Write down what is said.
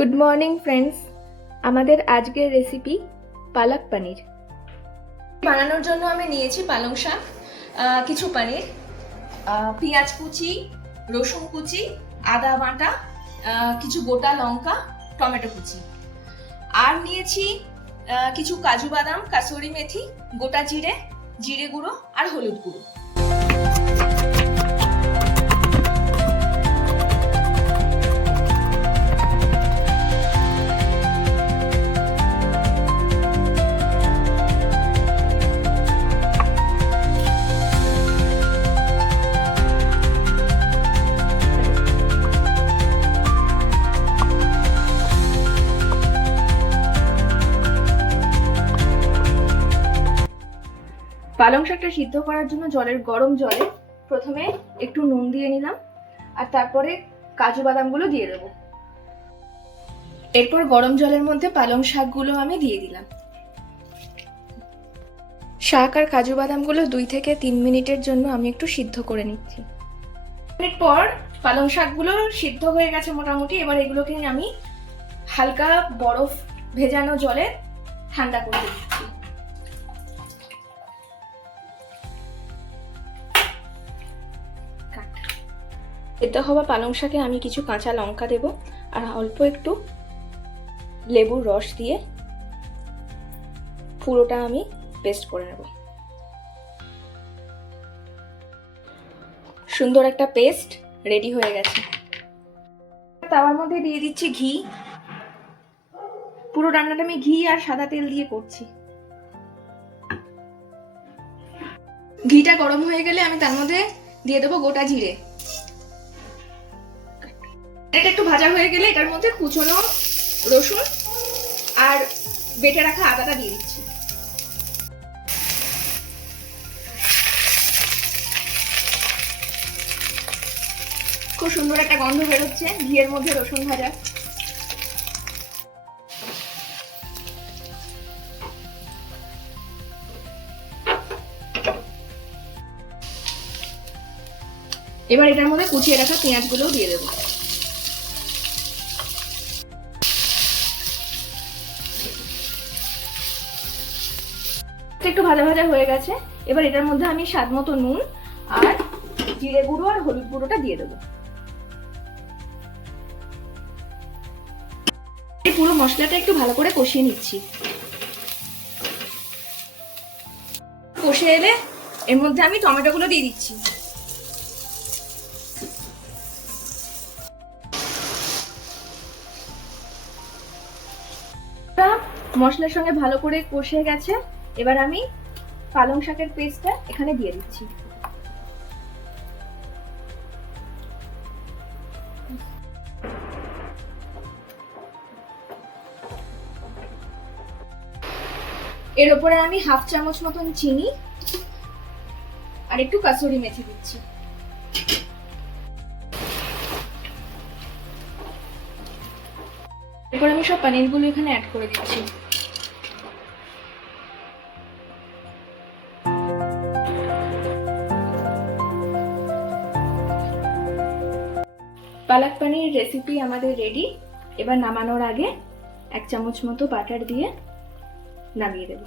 Good morning friends, আমাদের আজকের recipe পালক পনির। বানানোর জন্য আমি নিয়েছি পালং শাক, কিছু পনির, পেঁয়াজ কুচি, রসুন কুচি, আদা বাটা, কিছু গোটা লঙ্কা, টমেটো কুচি। আর নিয়েছি কিছু কাজু বাদাম, কাসুরি মেথি, গোটা জিরে, জিরে গুঁড়ো আর হলুদ গুঁড়ো। পালং শাকটা সিদ্ধ করার জন্য গরম জলে প্রথমে একটু নুন দিয়ে নিলাম, আর তারপরে কাজু বাদামগুলো দিয়ে দেবো। এরপর গরম জলের মধ্যে পালং শাকগুলো আমি দিয়ে দিলাম। শাক আর কাজু বাদামগুলো 2 থেকে 3 মিনিটের জন্য আমি একটু সিদ্ধ করে নিচ্ছি। এরপর পালং শাকগুলো সিদ্ধ হয়ে গেছে মোটামুটি। এবার এগুলোকে আমি হালকা বরফ ভেজানো জলে ঠান্ডা করে দিচ্ছি। সেদ্ধ হওয়া পালং শাকে আমি কিছু কাঁচা লঙ্কা দেব আর অল্প একটু লেবুর রস দিয়ে পুরোটা আমি পেস্ট করে নেব। সুন্দর একটা পেস্ট রেডি হয়ে গেছে। তাওয়ার মধ্যে দিয়ে দিচ্ছি ঘি। পুরো রান্নাটা আমি ঘি আর সাদা তেল দিয়ে করছি। ঘিটা গরম হয়ে গেলে আমি তার মধ্যে দিয়ে দেবো গোটা জিরে। এটা একটু ভাজা হয়ে গেলে এটার মধ্যে কুচনো রসুন আর বেটে রাখা আদাটা দিয়ে দিচ্ছি। খুব সুন্দর একটা গন্ধ বেরোচ্ছে ঘিয়ের মধ্যে রসুন ভাজা। এবার এটার মধ্যে কুচিয়ে রাখা পেঁয়াজগুলোও দিয়ে দেবো। একটু ভাজা ভাজা হয়ে গেছে। এবার এটার মধ্যে আমি স্বাদ মতো নুন আর জিরে গুঁড়ো আর হলুদ গুঁড়োটা দিয়ে দেবো। এই পুরো মশলাটা একটু ভালো করে কষিয়ে নিচ্ছি। কষে এলে এর মধ্যে আমি টমেটোগুলো দিয়ে দিচ্ছি। মশলার সঙ্গে ভালো করে কষে গেছে। এবার আমি পালং শাকের পেস্টটা এখানে দিয়ে দিচ্ছি। এর উপরে আমি 1/2 চামচ মতন চিনি আর একটু কাসুরি মেথি দিচ্ছি। এরপর আমি সব পনিরগুলো এখানে অ্যাড করে দিচ্ছি। পালক পনির রেসিপি আমাদের রেডি। এবার নামানোর আগে 1 চামচ মতো বাটার দিয়ে নামিয়ে দেব।